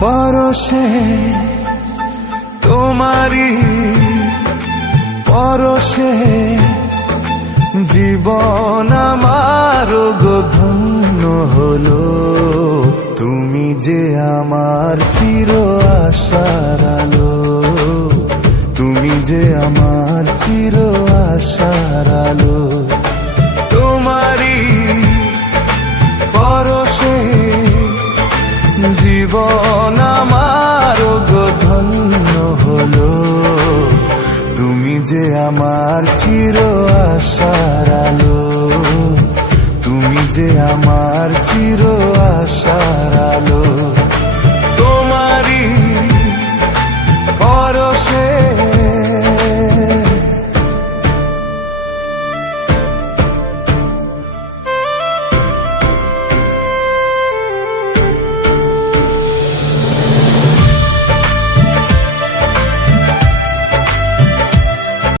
পরশে তোমারি পরশে জীবন আমার গো ধন্য হলো। তুমি যে আমার চির আশার আলো, তুমি যে আমার চির আশার আলো। তোমারি পরশে জীবন আমার গো ধন্য হলো। তুমি যে আমার চির আশার আলো, তুমি যে আমার চির আশার আলো।